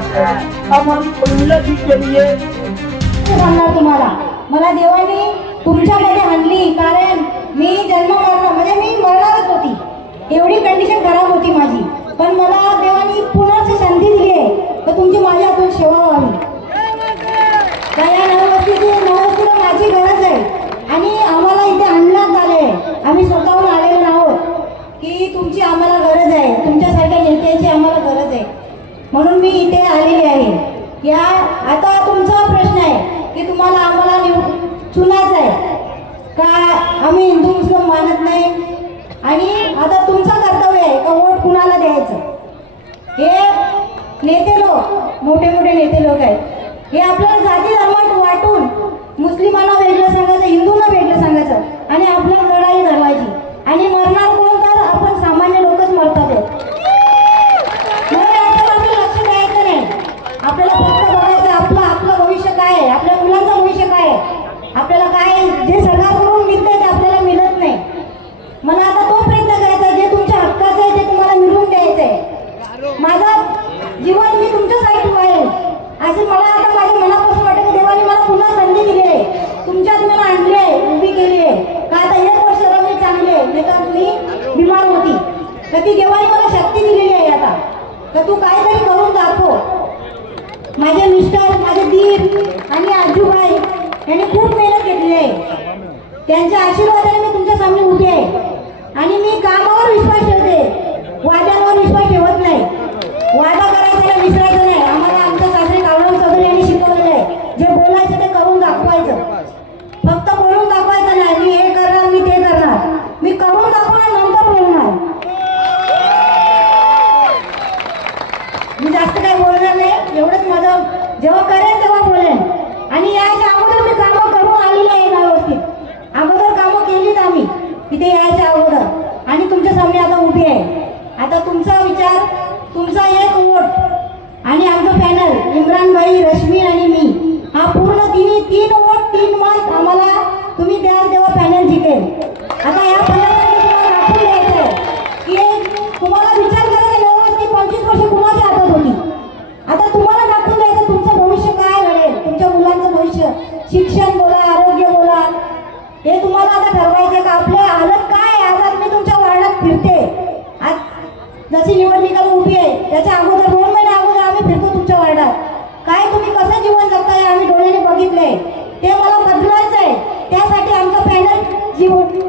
हमारी उन्नति के लिए सांगणार तुम्हाला मला देवाने तुमच्यामध्ये आणली, कारण मी जन्म मरण म्हणजे मी मरणारच होती, एवढी कंडिशन खराब होती माझी, पण मला देवाने पुनर्ची संधी दिली आहे तर तुमची माझ्या हातून सेवा व्हावी. या नववस्तीला माझी गरज आहे आणि आम्हाला इथे आणण्यात आले, आम्ही स्वतःहून आलेलो आहोत की तुमची आम्हाला गरज आहे, तुमच्यासारख्या नेत्याची आम्हाला गरज आहे, म्हणून मी इथे आलेली आहे. या आता तुमचा प्रश्न आहे की तुम्हाला आम्हाला चुनायचं आहे का, आम्ही हिंदू मुस्लिम मानत नाही आणि आता तुमचं कर्तव्य आहे का वोट कुणाला द्यायचं. हे नेते लोक मोठे मोठे नेते लोक आहेत, हे आपल्याला जाती धर्मात वाटून मुस्लिमांना वेगळं सांगायचं, हिंदूंना वेगळं सांगायचं आणि आपल्या लढाई धरवायची, आणि मरणार कोण तर आपण सामान्य लोकच मरतात. लक्ष द्यायचं नाही, आपल्याला फक्त बघायचं आपलं आपलं भविष्य काय आहे, आपल्या मुलांचं भविष्य काय आहे, आपल्याला काय जे सरकारकडून मिळतंय ते आपल्याला मिळत नाही. मला आता तो प्रयत्न करायचा जे तुमच्या हक्काचं आहे ते तुम्हाला मिळवून द्यायचं आहे. माझं जीवन मी तुमच्यासाठी वाढेल असं मला आता माझ्या मनापासून वाटतं की देवाने मला पुन्हा संधी दिली आहे, तुमच्यात मला आणली आहे, उभी केली आहे का. आता 1 वर्ष मी चांगली आहे, नाही तर मी बिमार होती, तर ती देवाने मला शक्ती दिलेली आहे आता, तर तू काहीतरी करून दाखव. माझे मिस्टर, माझे दीर आणि आजूबाई यांनी खूप मेहनत घेतली आहे, त्यांच्या आशीर्वादाने मी तुमच्या सामने उभी आहे आणि मी कामावर विश्वास ठेवते, वाद्यांवर विश्वास ठेवत नाही. वादा करायचा विसरायचं नाही, आम्हाला आमच्या सासरे कावळम चौधरी यांनी शिकवलेलं आहे, जे बोलायचं ते करून दाखवायचं, फक्त बोलून दाखवायचं नाही मी हे करणार मी ते करणार, मी करून दाखवणार नंतर बोलणार. मी जास्त काही बोलणार नाही, एवढंच माझं जेव्हा करेन तेव्हा बोलेन. आणि याच्या अगोदर मी कामं करून आलेली आहे व्यवस्थित, अगोदर कामं केलीत आम्ही इथे यायच्या अगोदर, आणि तुमच्या सामने आता उभी आहे. आता तुमचा विचार, तुमचा एक वोट आणि आमचं पॅनल इम्रानभाई, रश्मी आणि मी, हा पूर्ण तिन्ही 3 वोट 3 मत आम्हाला तुम्ही द्याल तेव्हा पॅनल जिंकेल. आता या पॅनलमध्ये दाखवून द्यायचं आहे की तुम्हाला विचार करायला व्यवस्थित 25 वर्ष कुणाच्या हातात होती, आता तुम्हाला दाखवून द्यायचं तुमचं भविष्य काय घडेल, तुमच्या मुलांचं भविष्य, शिक्षण बोला, आरोग्य बोला, हे तुम्हाला आता ठरवायचं का आपल्या हालत काय. आज मी तुमच्या वार्डात फिरते, आज जशी निवडणुकीला उभी आहे त्याच्या अगोदर 2 महिने अगोदर आम्ही फिरतो तुमच्या वार्डात, काय तुम्ही कसं जीवन जगताय आम्ही डोळ्याने बघितलंय, ते मला बदलायचं आहे. त्यासाठी आमचा पॅनल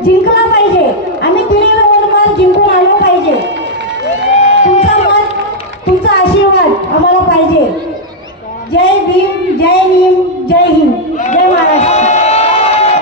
जिंकला पाहिजे, आम्ही 3 वेळा जिंकून आलो पाहिजे. तुमचा मत, तुमचा आशीर्वाद आम्हाला पाहिजे. जय भीम, जय नीम, जय हिंद, जय महाराष्ट्र.